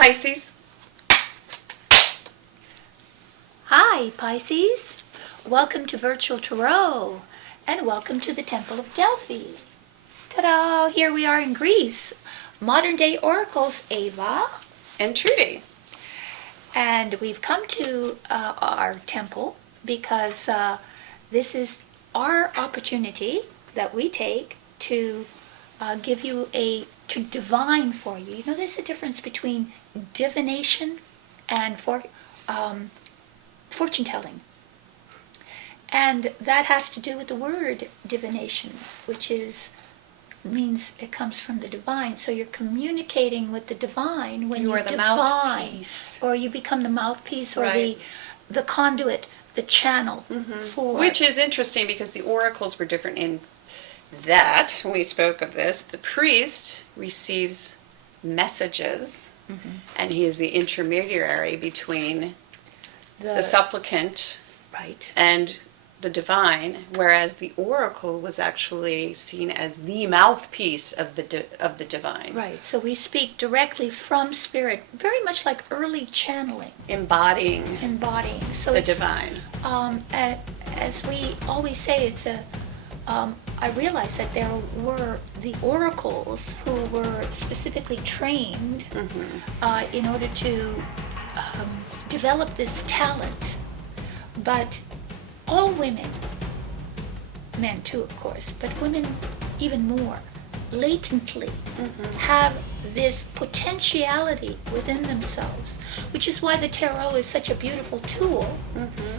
Pisces. Hi, Pisces. Welcome to Virtual Tarot, and welcome to the Temple of Delphi. Ta-da! Here we are in Greece. Modern Day Oracles, Ava. And Trudy. And we've come to our temple because this is our opportunity that we take to give you to divine for you. You know, there's a difference between divination and fortune telling. And that has to do with the word divination, which means it comes from the divine. So you're communicating with the divine when you are the divine, mouthpiece. or you become the mouthpiece, or Right. the conduit, the channel for. Which is interesting because the oracles were different in that, when we spoke of this, the priest receives messages, and he is the intermediary between the supplicant right. and the divine, whereas the oracle was actually seen as the mouthpiece of the divine. Right. So we speak directly from spirit, very much like early channeling. Embodying So the divine. As we always say, it's I realized that there were the oracles who were specifically trained in order to develop this talent. But all women, men too of course, but women even more, latently have this potentiality within themselves, which is why the tarot is such a beautiful tool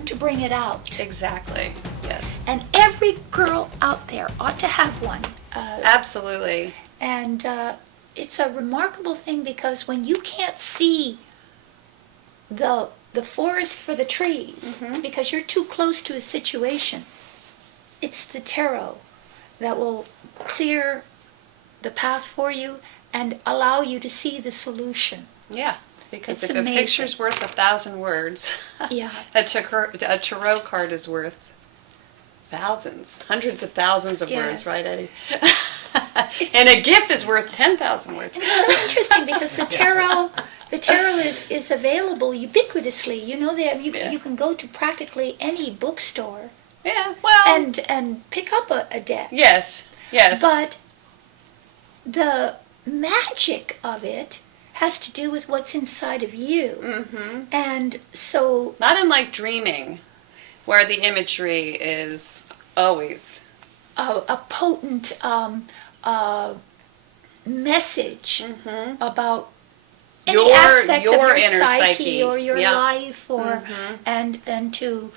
to bring it out. Exactly, yes. And every girl out there ought to have one. Absolutely. And it's a remarkable thing because when you can't see the forest for the trees because you're too close to a situation, it's the tarot that will clear the path for you and allow you to see the solution. Yeah, because It's if amazing. a picture's worth 1,000 words, Yeah. a tarot card is worth thousands, hundreds of thousands of words, Yes. right, Eddie? And a GIF is worth 10,000 words. And it's so interesting because the tarot is available ubiquitously. You know that you can go to practically any bookstore Yeah, well. and pick up a deck. Yes, yes. But the magic of it has to do with what's inside of you. And so Not unlike dreaming, where the imagery is always a potent message about any aspect of your inner psyche or your Yeah. life, or and to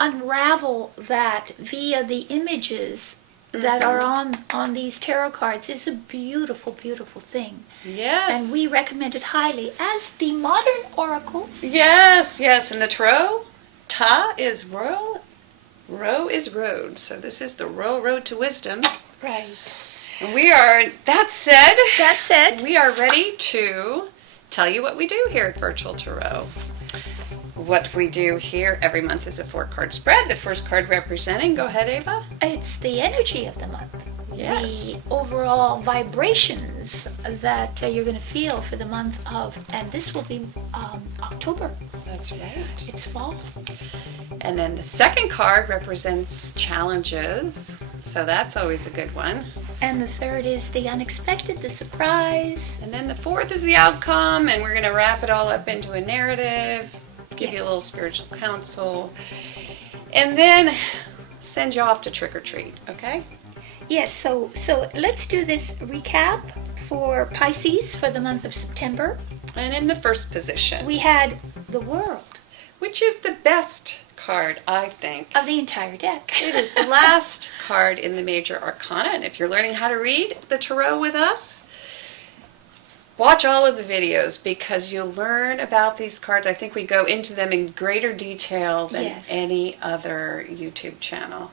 unravel that via the images that are on these tarot cards is a beautiful, beautiful thing. Yes. And we recommend it highly as the modern oracles. Yes, yes. And the tarot, ta is royal, ro is road. So this is the royal road to wisdom. Right. And that said, we we are ready to tell you what we do here at Virtual Tarot. What we do here every month is a 4-card spread. The first card representing, go ahead, Ava. It's the energy of the month. Yes. The overall vibrations that you're going to feel for the month of, and this will be October. That's right. It's fall. And then the second card represents challenges. So that's always a good one. And the third is the unexpected, the surprise. And then the fourth is the outcome, and we're going to wrap it all up into a narrative, give you a little spiritual counsel, and then send you off to trick or treat, okay? Yes, so let's do this recap for Pisces for the month of September. And in the first position, We had the World which is the best card, I think. of the entire deck. It is the last card in the major arcana, and if you're learning how to read the tarot with us, watch all of the videos because you'll learn about these cards. I think we go into them in greater detail than Yes. any other YouTube channel.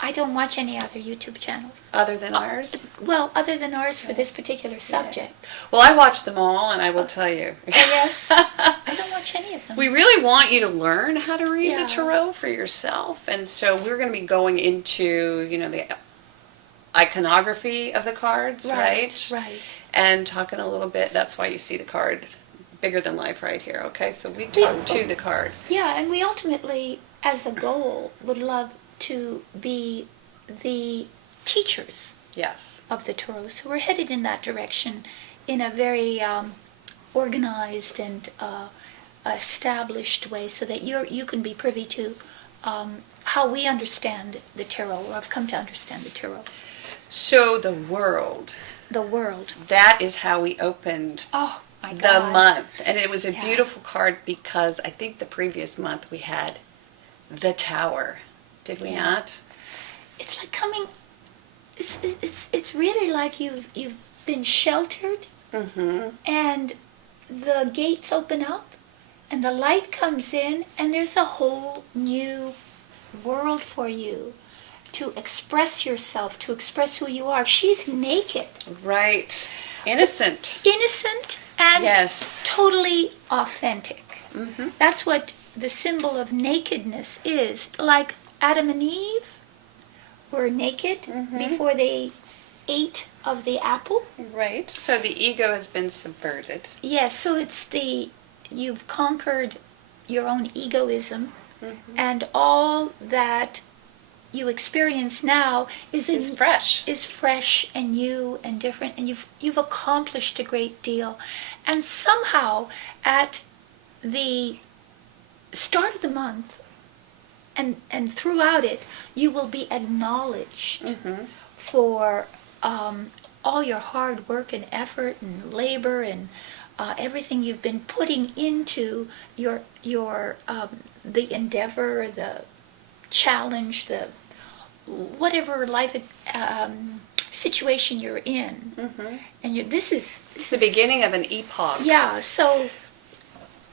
I don't watch any other YouTube channels. Other than ours? Well, other than ours for this particular subject. Well, I watch them all, and I will tell you. Yes, I don't watch any of them. We really want you to learn how to read Yeah. the tarot for yourself, and so we're going to be going into, the iconography of the cards, right? Right. and talking a little bit. That's why you see the card bigger than life right here. Okay, so we talk to the card. Yeah, and we ultimately, as a goal, would love to be the teachers Yes. of the Tarot. So we're headed in that direction in a very organized and established way, so that you can be privy to how we understand the tarot, or have come to understand the tarot. So the world. The world. That is how we opened Oh, my God. the month. And it was a Yeah. beautiful card because I think the previous month we had the Tower. Did we Yeah. not? It's like coming, it's really like you've been sheltered, Mm-hmm. and the gates open up, and the light comes in, and there's a whole new world for you to express yourself, to express who you are. She's naked. Right. Innocent. Innocent and Yes. totally authentic. Mm-hmm. That's what the symbol of nakedness is. Like Adam and Eve were naked before they ate of the apple. Right. So the ego has been subverted. Yes, so you've conquered your own egoism, and all that you experience now It's fresh. is fresh and new and different, and you've accomplished a great deal. And somehow at the start of the month and throughout it, you will be acknowledged for all your hard work and effort and labor and everything you've been putting into your the endeavor, the challenge, the whatever life situation you're in. And this is It's the beginning of an epoch. Yeah, so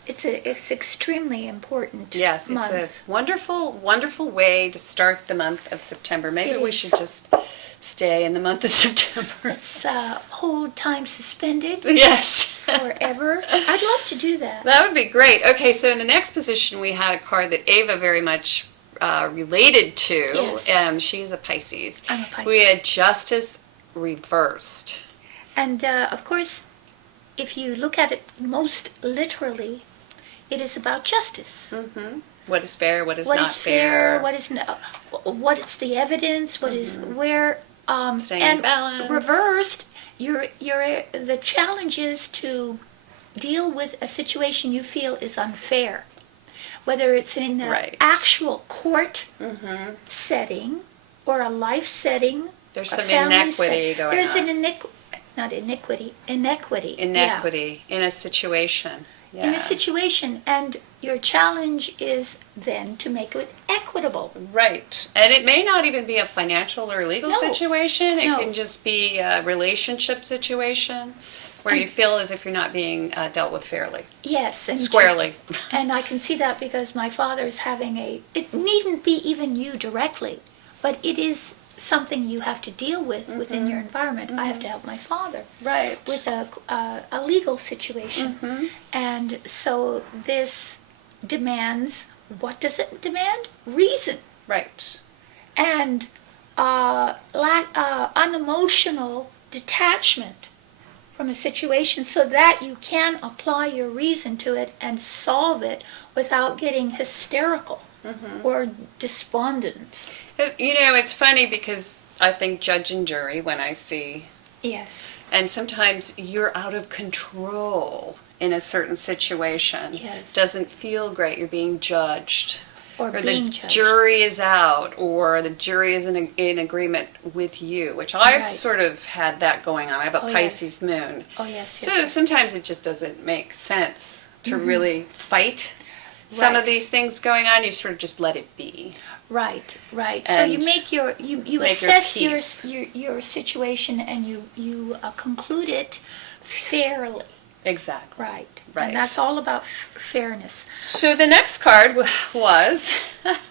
it's extremely important. Yes, month. it's a wonderful, wonderful way to start the month of September. Maybe It we is. should just stay in the month of September. Let's hold time suspended Yes. forever. I'd love to do that. That would be great. Okay, so in the next position, we had a card that Ava very much related to. Yes. She is a Pisces. I'm a Pisces. We had Justice reversed. And of course, if you look at it most literally, it is about justice. What is fair? What is What not is fair? fair? What is the evidence? What is where? Staying and in balance. reversed, the challenge is to deal with a situation you feel is unfair, whether it's in an Right. actual court setting or a life setting. There's a some family inequity going There's on. inequity. Inequity in a situation. In Yeah. a situation, and your challenge is then to make it equitable. Right. And it may not even be a financial or legal No. situation. It No. can just be a relationship situation where you feel as if you're not being dealt with fairly. Yes, and Squarely. And I can see that because my father's having it needn't be even you directly, but it is something you have to deal with within your environment. I have to help my father Right. with a legal situation. And so this demands, what does it demand? Reason. Right. And unemotional detachment from a situation so that you can apply your reason to it and solve it without getting hysterical or despondent. It's funny because I think judge and jury when I see, Yes. and sometimes you're out of control in a certain situation. Yes. Doesn't feel great. You're being judged. Or being the judged. jury is out, or the jury is in agreement with you, which I've Right. sort of had that going on. I have a Oh, yes. Pisces moon. Oh, yes. So yes. sometimes it just doesn't make sense to really fight some of Right. these things going on. You sort of just let it be. Right. So And you make you make your assess peace. your situation and you conclude it fairly. Exactly. Right. Right. And that's all about fairness. So the next card was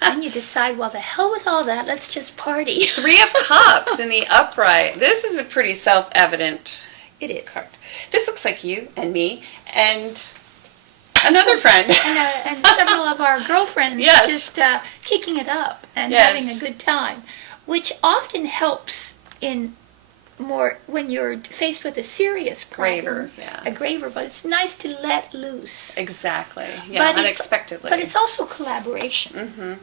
Then you decide, well, the hell with all that. Let's just party. Three of Cups in the upright. This is a pretty self-evident It is. card. This looks like you and me and another friend. And several of our girlfriends Yes. just kicking it up and Yes. having a good time, which often helps in more when you're faced with a serious problem. Graver, yeah. A graver, but it's nice to let loose. Exactly. Yeah, But unexpectedly. But it's also collaboration.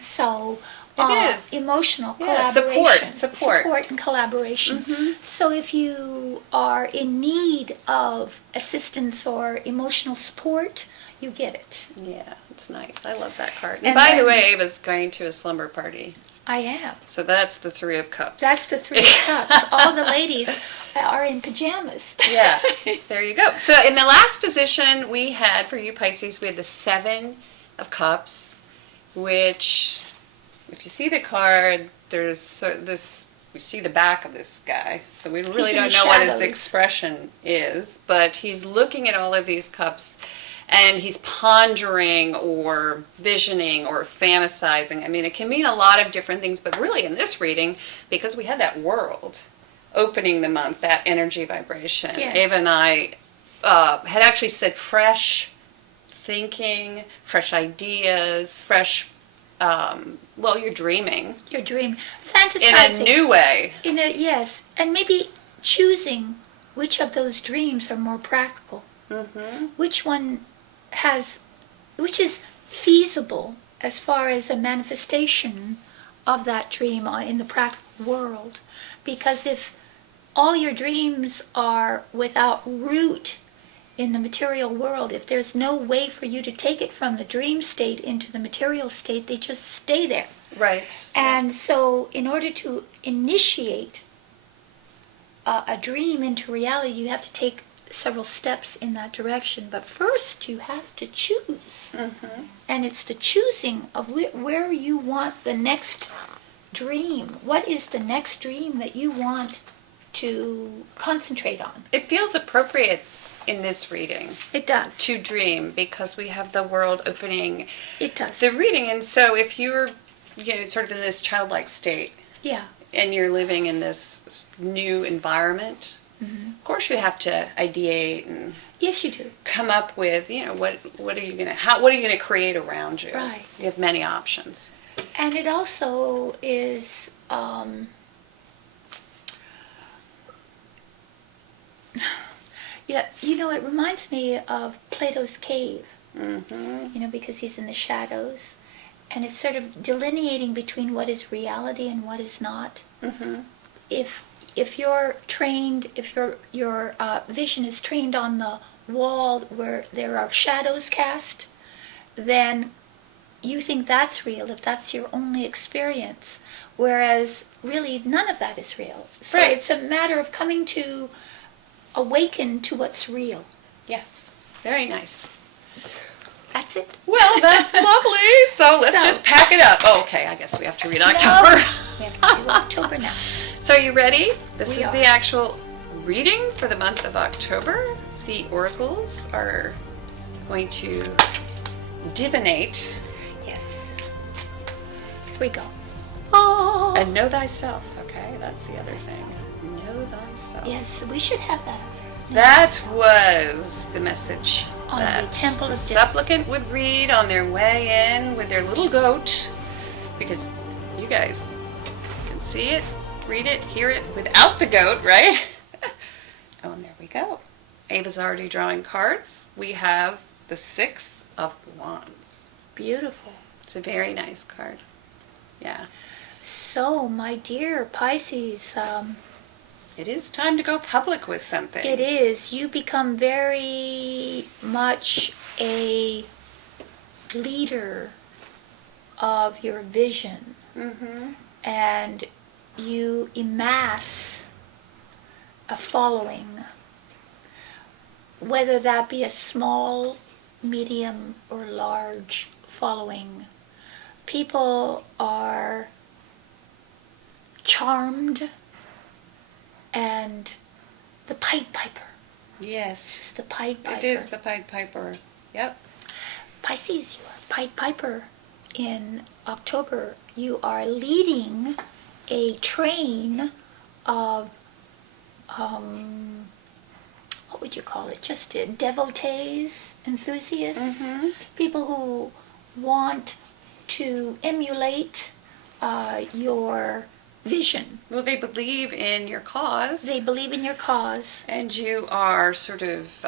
So It is. emotional Yeah, collaboration. support. And collaboration. So if you are in need of assistance or emotional support, you get it. Yeah, it's nice. I love that card. And And by the then- way, Ava's going to a slumber party. I am. So that's the Three of Cups. That's the Three of Cups. All the ladies are in pajamas. Yeah, there you go. So in the last position we had for you Pisces, we had the Seven of Cups, which, if you see the card, there's this. We see the back of this guy, so we really He's in don't the know what his shadows. expression is, but he's looking at all of these cups. And he's pondering or visioning or fantasizing. I mean, it can mean a lot of different things, but really in this reading, because we had that world opening the month, that energy vibration, Yes. Ava and I had actually said fresh thinking, fresh ideas, fresh, well, you're dreaming Your dream. in Fantasizing. a new way. Yes. And maybe choosing which of those dreams are more practical. Which one which is feasible as far as a manifestation of that dream in the practical world. Because if all your dreams are without root in the material world, if there's no way for you to take it from the dream state into the material state, they just stay there. Right. And so in order to initiate a dream into reality, you have to take several steps in that direction. But first, you have to choose. And it's the choosing of where you want the next dream. What is the next dream that you want to concentrate on? It feels appropriate in this reading It does. to dream because we have the world opening It does. the reading. And so if you're sort of in this childlike state Yeah. and you're living in this new environment, of course you have to ideate and Yes, you do. come up with, what are you gonna create around you? Right. You have many options. And it also is, yeah, it reminds me of Plato's cave, because he's in the shadows. And it's sort of delineating between what is reality and what is not. If you're trained, if your vision is trained on the wall where there are shadows cast, then you think that's real if that's your only experience. Whereas really none of that is real. So Right. it's a matter of coming to awaken to what's real. Yes. Very nice. That's it. Well, that's lovely. So let's So- just pack it up. Oh, okay. I guess we have to read October. No, we have to do October now. So are you ready? This We is are. the actual reading for the month of October. The oracles are going to divinate Yes. Here we go. Oh. and know thyself. Okay, that's the other thing. Know thyself. Yes, we should have that. That was the message On the that Temple the of Death. supplicant would read on their way in with their little goat, because you guys can see it, read it, hear it without the goat, right? Oh, and there we go. Ava's already drawing cards. We have the Six of Wands. Beautiful. It's a very nice card. Yeah. So, my dear Pisces, It is time to go public with something. it is. You become very much a leader of your vision, and you amass a following, whether that be a small, medium, or large following. People are charmed, and the Pied Piper. Yes. This is the Pied Piper. It is the Pied Piper. Yep. Pisces, you are Pied Piper. In October, you are leading a train of, what would you call it? Just devotees, enthusiasts, people who want to emulate your vision. Well, they believe in your cause. They believe in your cause. And you are sort of,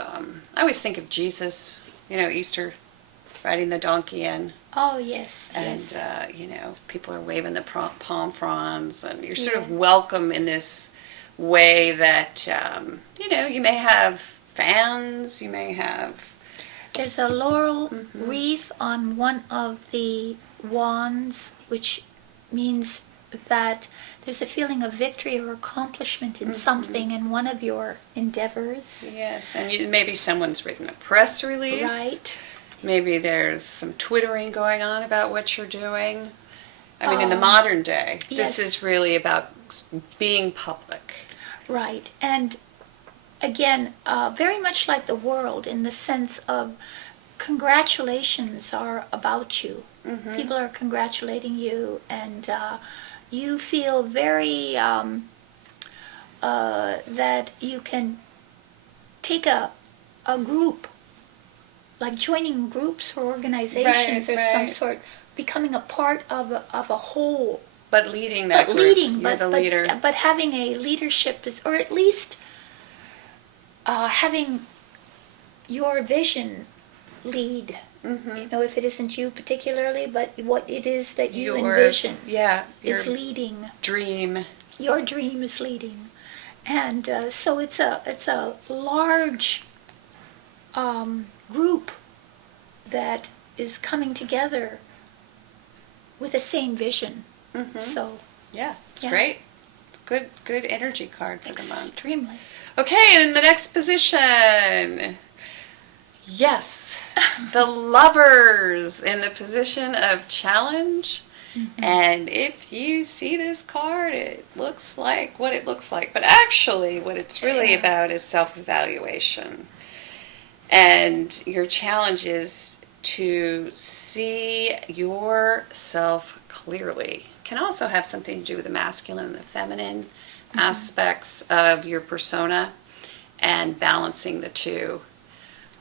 I always think of Jesus, Easter, riding the donkey in. Oh, yes, And, yes. people are waving the palm fronds, and you're sort of Yeah. welcome in this way that, you may have fans, you may have... There's a laurel wreath on one of the wands, which means that there's a feeling of victory or accomplishment in something in one of your endeavors. Yes, and maybe someone's written a press release. Right. Maybe there's some twittering going on about what you're doing. I mean, in the modern day, yes. this is really about being public. Right. And again, very much like the world in the sense of congratulations are about you. Mm-hmm. People are congratulating you, and you feel very that you can take a group, like joining groups or organizations Right, of some right. sort, becoming a part of a whole. But leading that But group. leading, You're the leader. but having a leadership is, or at least having your vision lead. Mm-hmm. If it isn't you particularly, but what it is that you Your- envision Yeah, your is leading. dream. Your dream is leading, and so it's a large group that is coming together with the same vision. Mm-hmm. So Yeah, it's Yeah. great. Good energy card for the month. extremely. Okay, and in the next position, yes, the Lovers in the position of challenge. And if you see this card, it looks like what it looks like. But actually, what it's really Yeah. about is self-evaluation. And your challenge is to see yourself clearly. Can also have something to do with the masculine and the feminine aspects of your persona, and balancing the two.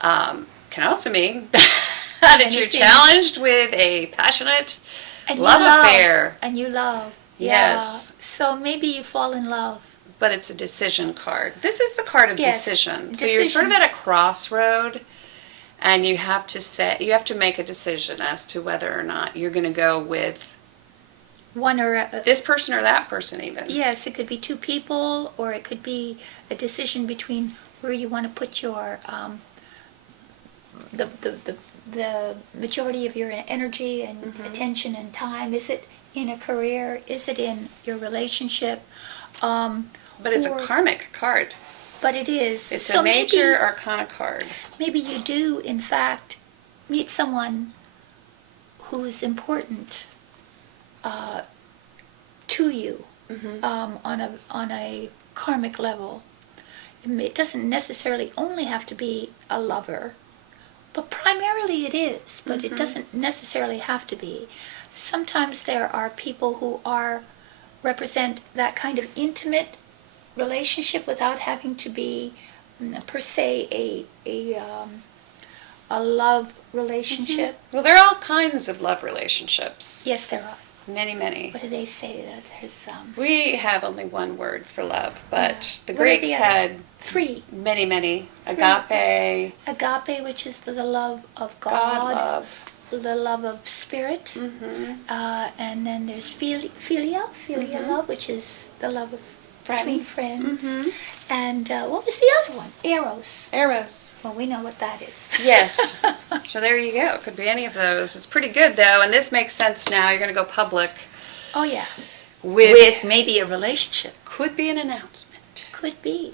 Can also mean that you're Anything. challenged with a passionate And love you love, affair. and you love. Yes. Yeah. So maybe you fall in love. But it's a decision card. This is the card of Yes, decision. So you're sort of decision. at a crossroad, and you have to make a decision as to whether or not you're going to go with One or this person or that person even. yes, it could be two people, or it could be a decision between where you want to put your the majority of your energy and attention and time. Is it in a career? Is it in your relationship? But it's or- a karmic card. But it is. It's So a major maybe, arcana card. maybe you do, in fact, meet someone who is important to you on a karmic level. It doesn't necessarily only have to be a lover, but primarily it is. But it doesn't necessarily have to be. Sometimes there are people who represent that kind of intimate relationship without having to be per se a love relationship. Well, there are all kinds of love relationships. Yes, there are. Many, many. What do they say? That there's We have only one word for love, but the What are Greeks the other- had three. many, many. Three. Agape, Agape, which is the love of God God, love. the love of spirit, and then there's philia love, which is the love of between friends. And what was the other one? Eros. Eros. Well, we know what that is. Yes. So there you go. It could be any of those. It's pretty good, though, and this makes sense now. You're going to go public Oh yeah. with maybe a relationship. could be an announcement. Could be.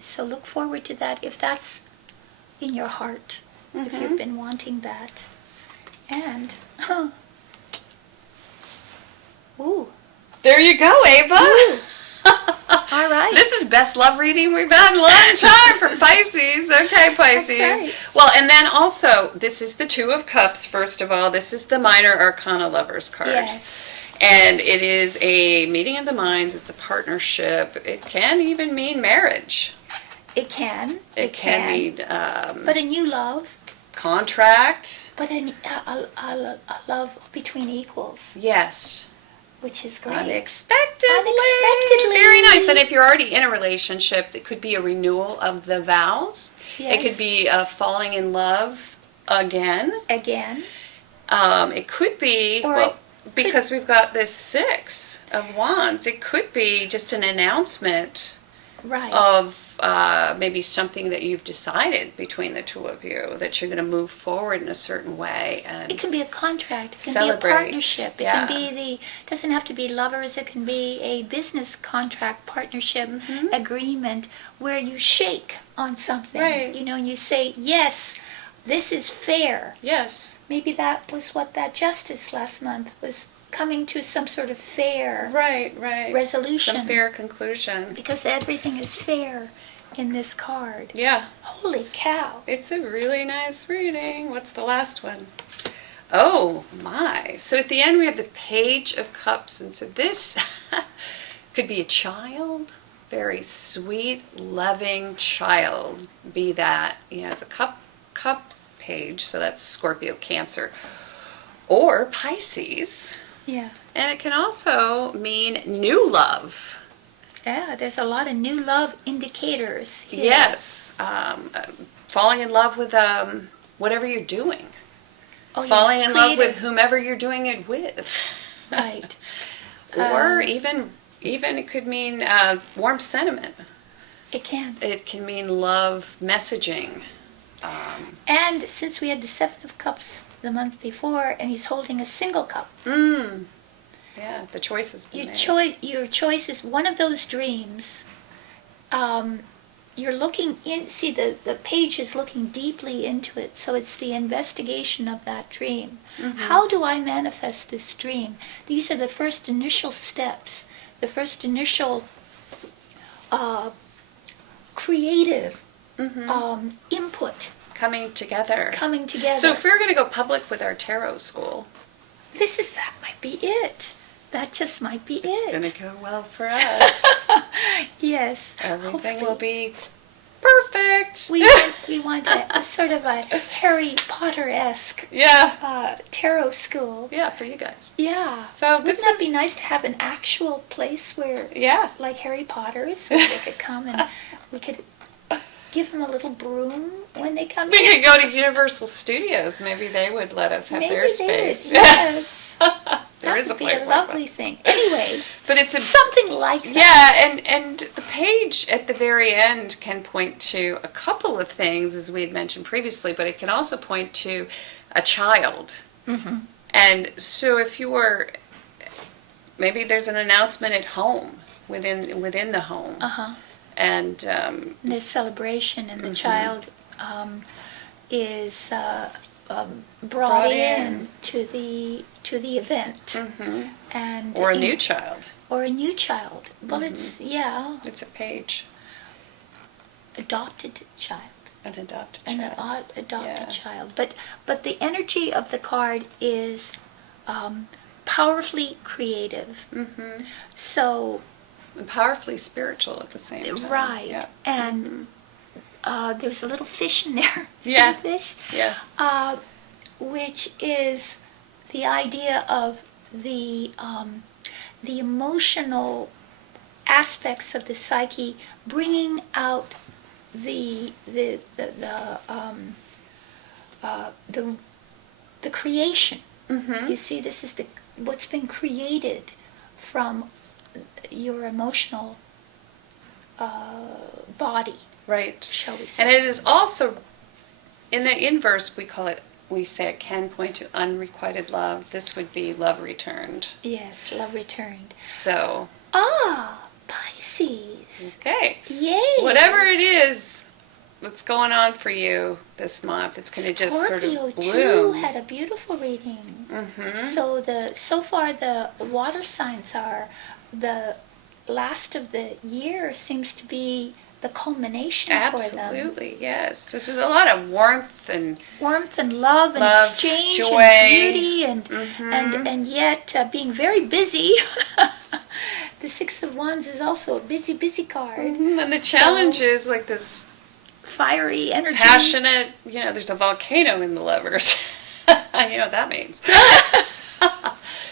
So look forward to that if that's in your heart. If you've been wanting that. And ooh. There you go, Ava. All right. This is best love reading we've had in a long time for Pisces. Okay, Pisces. That's right. Well, and then also, this is the Two of Cups, first of all. This is the Minor Arcana Lovers card. Yes. And it is a meeting of the minds. It's a partnership. It can even mean marriage. It can. It can mean But a new love. contract. But a love between equals. Yes. which is great. Unexpectedly. Unexpectedly. Very nice. And if you're already in a relationship, it could be a renewal of the vows. Yes. It could be falling in love again. Again. It could be, Or because we've got this 6 of Wands, it could be just an announcement Right. of maybe something that you've decided between the two of you, that you're going to move forward in a certain way. And It can be a contract. It can celebrate. be a partnership. It Yeah. can be doesn't have to be lovers. It can be a business contract, partnership, agreement where you shake on something. Right. You know, and you say, yes, this is fair. Yes. Maybe that was what that justice last month was, coming to some sort of fair Right. resolution. Some fair conclusion. Because everything is fair in this card. Yeah. Holy cow. It's a really nice reading. What's the last one? Oh, my. So at the end we have the Page of Cups. And so this could be a child, very sweet, loving child. Be that, it's a cup page, so that's Scorpio, Cancer, or Pisces. Yeah. And it can also mean new love. Yeah, there's a lot of new love indicators here. Yes. Falling in love with whatever you're doing. Oh, yes, Falling in love with creative. whomever you're doing it with. Right. Or even it could mean warm sentiment. It can. It can mean love messaging. And since we had the Seven of Cups the month before, and he's holding a single cup, Yeah, the choice has been made. your choice is one of those dreams. You're looking in. See, the page is looking deeply into it, so it's the investigation of that dream. How do I manifest this dream? These are the first initial steps, the first initial creative input Coming together. coming together. So if we were going to go public with our tarot school, that might be it. That just might be it's it. going to go well for us. Yes. Everything hopefully. will be perfect. We want a sort of a Harry Potter-esque Yeah. tarot school. Yeah, for you guys. Yeah. So Wouldn't this that is be nice to have an actual place where, Yeah. like Harry Potter's, where they could come and we could give them a little broom when they come We in? could go to Universal Studios. Maybe they would let us have Maybe their they space. would, yes. There That is a would be place a like lovely that. thing. Anyway, But it's a something like that. Yeah, and the page at the very end can point to a couple of things, as we had mentioned previously, but it can also point to a child. Mm-hmm. And so if you were, maybe there's an announcement at home, within the home. Uh-huh. And And there's celebration, and the child is brought in to the event, and or a new child. or a new child. Well, it's It's a page, adopted child, an adopted an child. adopted Yeah. child. But the energy of the card is powerfully creative. So And powerfully spiritual at the same time. right, Yeah. and there's a little fish in there. Yeah. Sea fish. Yeah. Which is the idea of the emotional aspects of the psyche, bringing out the creation. You see, this is what's been created from your emotional body, Right. shall we say? And it is also, in the inverse, we say it can point to unrequited love. This would be love returned. Yes, love returned. So, Pisces. okay. Yay. Whatever it is that's going on for you this month, it's going to just sort Scorpio of too bloom. had a beautiful reading. Mm-hmm. So far the water signs are the last of the year seems to be the culmination for them. Absolutely, yes. This is a lot of warmth and Warmth and love and Love, exchange joy. and beauty and Mhm. and yet being very busy. The Six of Wands is also a busy card. and the challenge is like this Fiery energy. passionate, there's a volcano in the lovers. You know what that means.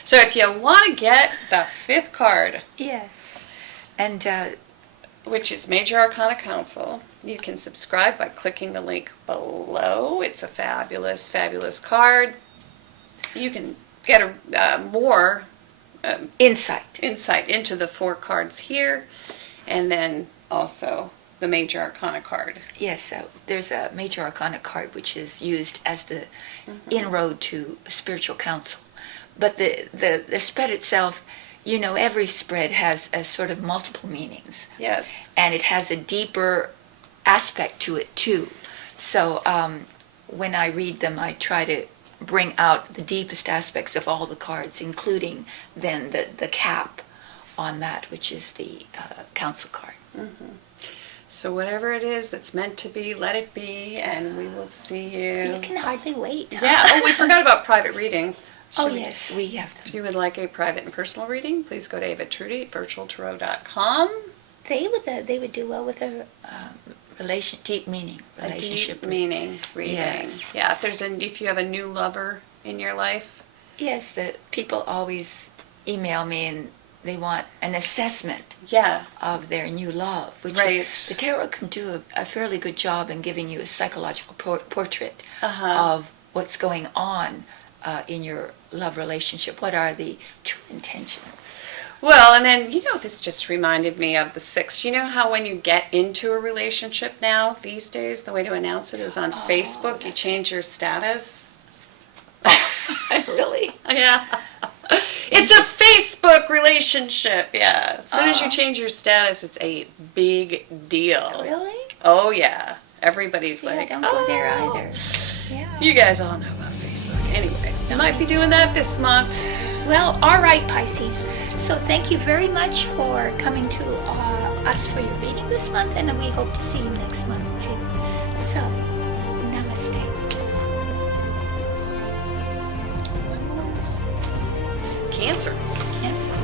So if you want to get the fifth card, Yes. And which is Major Arcana Council, you can subscribe by clicking the link below. It's a fabulous, fabulous card. You can get a more insight. insight into the 4 cards here, and then also the Major Arcana card. Yes, there's a Major Arcana card which is used as the inroad to spiritual counsel. But the spread itself, you know, every spread has a sort of multiple meanings. Yes. And it has a deeper aspect to it too. So when I read them, I try to bring out the deepest aspects of all the cards, including then the cap on that, which is the council card. Mm-hmm. So whatever it is that's meant to be, let it be, and we will see you. You can hardly wait. Huh? Yeah. Oh, we forgot about private readings. Oh, yes, we have them. If you would like a private and personal reading, please go to Ava Trudy at virtualtarot.com. They would do well with a deep meaning relationship. A deep meaning reading. Yes. Yeah. If you have a new lover in your life. Yes, the people always email me and they want an assessment Yeah. of their new love, which Right. is, the tarot can do a fairly good job in giving you a psychological portrait Uh-huh. of what's going on in your love relationship. What are the true intentions? Well, and then, this just reminded me of the 6. You know how when you get into a relationship now, these days, the way to announce it is on Facebook. You change your status. Really? Yeah. It's a Facebook relationship, yeah. As soon as you change your status, it's a big deal. Really? Oh, yeah. Everybody's See, like, I don't go there "Oh." either. Yeah. You guys all know about Facebook. Anyway, you might be doing that this month. Well, all right, Pisces. So thank you very much for coming to us for your reading this month, and we hope to see you next month too. So, namaste. Cancer. Cancer.